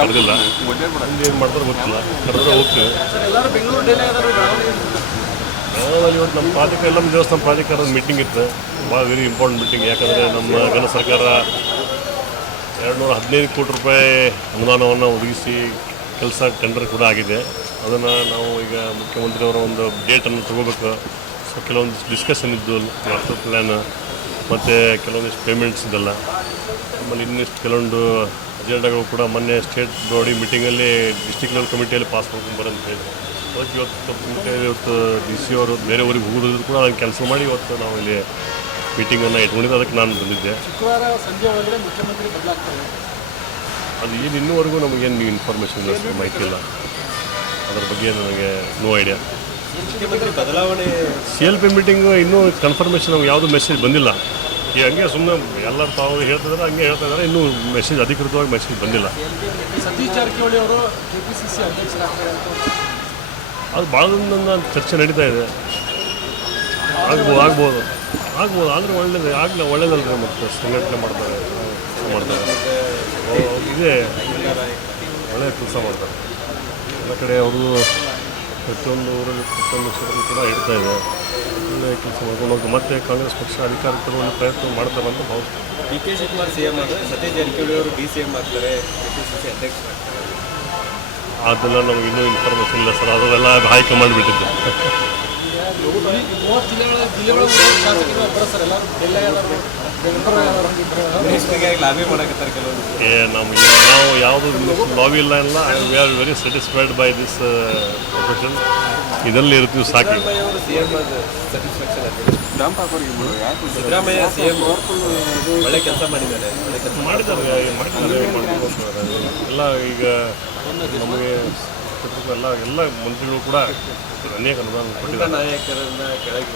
ಕರೆದಿಲ್ಲ. ಏನು ಮಾಡ್ತಾರೆ ಗೊತ್ತಿಲ್ಲ, ಕರೆದ್ರೆ ಹೋಗ್ತೀವಿ. ಬೆಳಗಾವಿಯಲ್ಲಿ ಇವತ್ತು ನಮ್ಮ ಪ್ರಾಧಿಕಾರ ಎಲ್ಲ ದೇವಸ್ಥಾನ ಪ್ರಾಧಿಕಾರದ ಮೀಟಿಂಗ್ ಇತ್ತು, ಭಾಳ ವೆರಿ ಇಂಪಾರ್ಟೆಂಟ್ ಮೀಟಿಂಗ್. ಯಾಕಂದರೆ ನಮ್ಮ ಕೇಂದ್ರ ಸರ್ಕಾರ 215 ಕೋಟಿ ರೂಪಾಯಿ ಅನುದಾನವನ್ನು ಒದಗಿಸಿ ಕೆಲಸ ಟೆಂಡರ್ ಕೂಡ ಆಗಿದೆ. ಅದನ್ನು ನಾವು ಈಗ ಮುಖ್ಯಮಂತ್ರಿಯವರ ಒಂದು ಡೇಟನ್ನು ತೊಗೋಬೇಕು. ಸೊ ಕೆಲವೊಂದು ಡಿಸ್ಕಷನ್ ಇದ್ದು ಮಾಸ್ಟರ್ ಪ್ಲ್ಯಾನ್ ಮತ್ತು ಕೆಲವೊಂದಿಷ್ಟು ಪೇಮೆಂಟ್ಸ್ ಇದೆಲ್ಲ. ಆಮೇಲೆ ಇನ್ನಿಷ್ಟು ಕೆಲವೊಂದು ಅಜೆಂಡಾಗಳು ಕೂಡ ಮೊನ್ನೆ ಸ್ಟೇಟ್ ಬಾಡಿ ಮೀಟಿಂಗಲ್ಲಿ ಡಿಸ್ಟಿಕ್ ಲೆವೆಲ್ ಕಮಿಟಿಯಲ್ಲಿ ಪಾಸ್ ಮಾಡ್ಕೊಂಬರಂತ ಹೇಳಿದ್ರು. ಅದಕ್ಕೆ ಇವತ್ತು ಡಿ ಸಿ ಅವರು ಬೇರೆ ಊರಿಗೆ ಹೋಗೋದಿದ್ರು ಕೂಡ ಅದನ್ನು ಕ್ಯಾನ್ಸಲ್ ಮಾಡಿ ಇವತ್ತು ನಾವು ಇಲ್ಲಿ ಮೀಟಿಂಗನ್ನು ಇಟ್ಕೊಂಡಿದ್ದು. ಅದಕ್ಕೆ ನಾನು ಬಂದಿದ್ದೆ. ಶುಕ್ರವಾರ ಸಂಜೆ ಒಳಗಡೆ ಮುಖ್ಯಮಂತ್ರಿ ಬದಲಾಗ್ತಾರೆ. ಅದು ಏನು ಇನ್ನೂವರೆಗೂ ನಮಗೇನು ಇನ್ಫಾರ್ಮೇಷನ್ ಮಾಹಿತಿ ಇಲ್ಲ, ಅದ್ರ ಬಗ್ಗೆ ನನಗೆ ನೋ ಐಡಿಯಾ. ಮುಖ್ಯಮಂತ್ರಿ ಬದಲಾವಣೆ CLP ಮೀಟಿಂಗು ಇನ್ನೂ ಕನ್ಫರ್ಮೇಷನ್ ನಮ್ಗೆ ಯಾವುದೂ ಮೆಸೇಜ್ ಬಂದಿಲ್ಲ. ಈ ಹಂಗೆ ಸುಮ್ಮನೆ ಎಲ್ಲರೂ ತಾವು ಹೇಳ್ತಿದ್ದಾರೆ, ಹಂಗೆ ಹೇಳ್ತಾ ಇದ್ದಾರೆ. ಇನ್ನೂ ಮೆಸೇಜ್ ಅಧಿಕೃತವಾಗಿ ಮೆಸೇಜ್ ಬಂದಿಲ್ಲ. ಸತೀಶ್ ಜಾರಕಿಹೊಳಿ ಅವರು KPCC ಅಧ್ಯಕ್ಷರಾಗ್ತಾರೆ ಅಂತ ಅದು ಭಾಳ ದಿನದಿಂದ ಚರ್ಚೆ ನಡೀತಾ ಇದೆ. ಆಗ್ಬೋದು ಆದರೆ ಒಳ್ಳೇದಲ್ರಿ. ಮತ್ತು ಸಂಘಟನೆ ಮಾಡ್ತಾರೆ ಇದೆ, ಒಳ್ಳೆಯ ಕೆಲಸ ಮಾಡ್ತಾರೆ. ಎಲ್ಲ ಕಡೆ ಅವರು ಪ್ರತಿಯೊಂದು ಊರಲ್ಲಿ ಪ್ರತಿಯೊಂದು ಕ್ಷೇತ್ರ ಕೂಡ ಇಡ್ತಾ ಇದೆ. ಒಳ್ಳೆಯ ಕೆಲಸ ಮಾಡ್ಕೊಂಡು ಹೋಗಿ ಮತ್ತೆ ಕಾಂಗ್ರೆಸ್ ಪಕ್ಷ ಅಧಿಕಾರಕ್ಕೆ ತರುವಂಥ ಪ್ರಯತ್ನ ಮಾಡ್ತಾರೆ ಅಂತ ಭಾವಿಸ್ತಾರೆ. DK ಶಿವಕುಮಾರ್ CM ಆದರೆ ಸತೀಶ್ ಜಾರಕಿಹೊಳಿ ಅವರು DCM ಆಗ್ತಾರೆ, KPCC ಅಧ್ಯಕ್ಷರಾಗ್ತಾರೆ. ಅದೆಲ್ಲ ನಮ್ಗೆ ಇನ್ನೂ ಇನ್ಫಾರ್ಮೇಷನ್ ಇಲ್ಲ ಸರ್. ಅದೆಲ್ಲ ಹೈಕಮಾಂಡ್ ಬಿಟ್ಟಿದ್ದು. 30 ಜಿಲ್ಲೆಗಳ ಶಾಸಕರು ಒಬ್ಬರು ಸರ್, ಎಲ್ಲರೂ ಲಾಬಿ ಮಾಡಕತ್ತಾರೆ ಕೆಲವರು. ನಾವು ಯಾವುದು ಲಾಬಿ ಇಲ್ಲ. We are very satisfied by this profession. ಇದರಲ್ಲಿ ಇರ್ತೀವಿ ಸಾಕಿ. ಸಿದ್ದರಾಮಯ್ಯ CM ಒಳ್ಳೆ ಕೆಲಸ ಮಾಡಿದ್ದಾರೆ. ಎಲ್ಲ ಈಗ ನಮಗೆ ಎಲ್ಲ ಮಂತ್ರಿಗಳು ಕೂಡ ಅನೇಕ ಅನುದಾನ ಕೊಟ್ಟಿದ್ದಾರೆ. ನಾಯಕರನ್ನ ಕೆಳಗೆ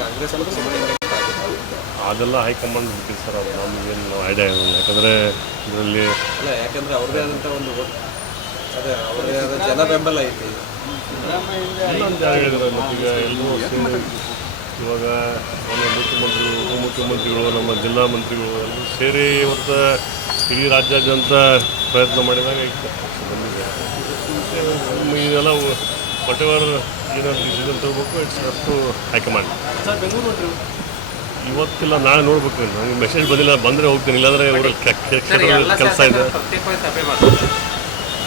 ಕಾಂಗ್ರೆಸ್ ಅದೆಲ್ಲ ಹೈಕಮಾಂಡ್ ಬಿಟ್ಟಿದೆ ಸರ್. ಅದು ನಮಗೇನು ಐಡಿಯಾ ಇರಲ್ಲ. ಯಾಕಂದರೆ ಇದರಲ್ಲಿ ಅಲ್ಲ, ಯಾಕಂದರೆ ಅವ್ರದ್ದೇ ಆದಂಥ ಒಂದು ಅವ್ರದ್ದೇ ಆದ ಜನ ಬೆಂಬಲ ಐತಿ. ಇಲ್ಲ ಅಂತ ಯಾರು ಹೇಳಿದ್ದಾರೆ. ಮತ್ತೀಗ ಎಲ್ಲರೂ ಇವಾಗ ನಮ್ಮ ಮುಖ್ಯಮಂತ್ರಿಗಳು, ಉಪಮುಖ್ಯಮಂತ್ರಿಗಳು, ನಮ್ಮ ಜಿಲ್ಲಾ ಮಂತ್ರಿಗಳು ಎಲ್ಲರೂ ಸೇರಿ ಇವತ್ತು ಇಡೀ ರಾಜ್ಯಾದ್ಯಂತ ಪ್ರಯತ್ನ ಮಾಡಿದಾಗ ಬಂದಿದೆ. ಇದೆಲ್ಲ ವಾಟೆವರ್ ಏನಾದ್ರು ಡಿಸಿಷನ್ ತಗೋಬೇಕು, it's up to high command. Sir, Bengaluru ಇವತ್ತಿಲ್ಲ, ನಾಳೆ ನೋಡ್ಬೇಕು. ನನಗೆ ಮೆಸೇಜ್ ಬಂದಿಲ್ಲ, ಬಂದರೆ ಹೋಗ್ತೀನಿ. ಇಲ್ಲಾಂದರೆ ಇವರು ಕೆಲಸ ಇದೆ.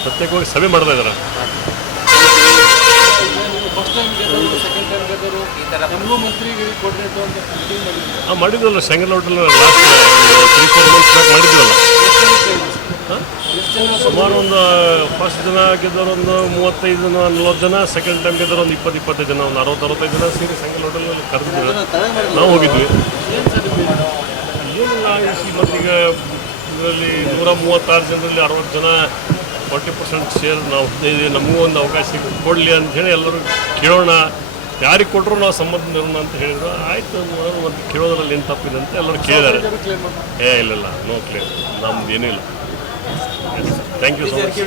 ಪ್ರತ್ಯೇಕವಾಗಿ ಸಭೆ ಮಾಡ್ತಾ ಇದ್ದಾರೆ. ಮಾಡಿದ್ವಲ್ಲ Shankar hotel last 3-4 months back ಮಾಡಿದ್ವಲ್ಲ. ಸುಮಾರು ಒಂದು ಫಸ್ಟ್ ಜನ ಗೆದ್ದವರು ಒಂದು 35 ಜನ 40 ಜನ, ಸೆಕೆಂಡ್ ಟೈಮ್ ಗೆದ್ದವರು ಒಂದು 20-25 ಜನ, ಒಂದು 60-65 ಜನ ಸೇರಿ ಶಂಕರ್ ಹೋಟೆಲ್ನಲ್ಲಿ ಕರೆದಿದ್ವಿ. ನಾವು ಹೋಗಿದ್ವಿ. ಏನಿಲ್ಲ, ಮತ್ತೀಗ ಇದರಲ್ಲಿ 136 ಜನರಲ್ಲಿ 60 ಜನ 40% ಶೇರ್ ನಾವು ನಮಗೂ ಒಂದು ಅವಕಾಶ ಕೊಡಲಿ ಅಂಥೇಳಿ ಎಲ್ಲರೂ ಕೇಳೋಣ. ಯಾರಿಗೆ ಕೊಟ್ಟರು ನಾವು ಸಂಬಂಧ ಇರೋಣ ಅಂತ ಹೇಳಿದ್ರು. ಆಯಿತು, ಮತ್ತು ಕೇಳೋದ್ರಲ್ಲಿ ಏನು ತಪ್ಪಿದೆ ಅಂತ ಎಲ್ಲರೂ ಕೇಳಿದ್ದಾರೆ. ಇಲ್ಲ ನೋ ಕ್ಲಿಯರ್, ನಮ್ದು ಏನೂ ಇಲ್ಲ. Thank you so much.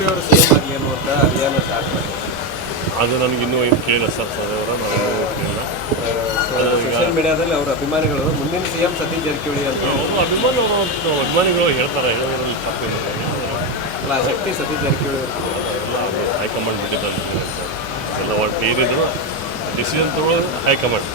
ಅದು ನನಗಿನ್ನೂ ಏನು ಕೇಳಿಲ್ಲ ಸರ್. ಅವರ ನಾನು ಕೇಳಿಲ್ಲ. ಸೋಷಿಯಲ್ ಮೀಡಿಯಾದಲ್ಲಿ ಅವರ ಅಭಿಮಾನಿಗಳು ಮುಂದಿನ CM ಸತೀಶ್ ಜಾರಕಿಹೊಳಿ ಅಂತ ಅಭಿಮಾನಿಗಳು ಹೇಳ್ತಾರೆ, ಹೇಳೋದ್ರಲ್ಲಿ ತಪ್ಪೇನಿಲ್ಲ. ಅಲ್ಲ, ಶಕ್ತಿ ಸತೀಶ್ ಜಾರಕಿಹೊಳಿ ಹೈಕಮಾಂಡ್ ಬಿಟ್ಟಿದ್ದಾರೆ ಎಲ್ಲ. ಒಟ್ಟು ಏನಿದ್ರು ಡಿಸಿಷನ್ ತಗೊಳ್ಳೋದು ಹೈಕಮಾಂಡ್.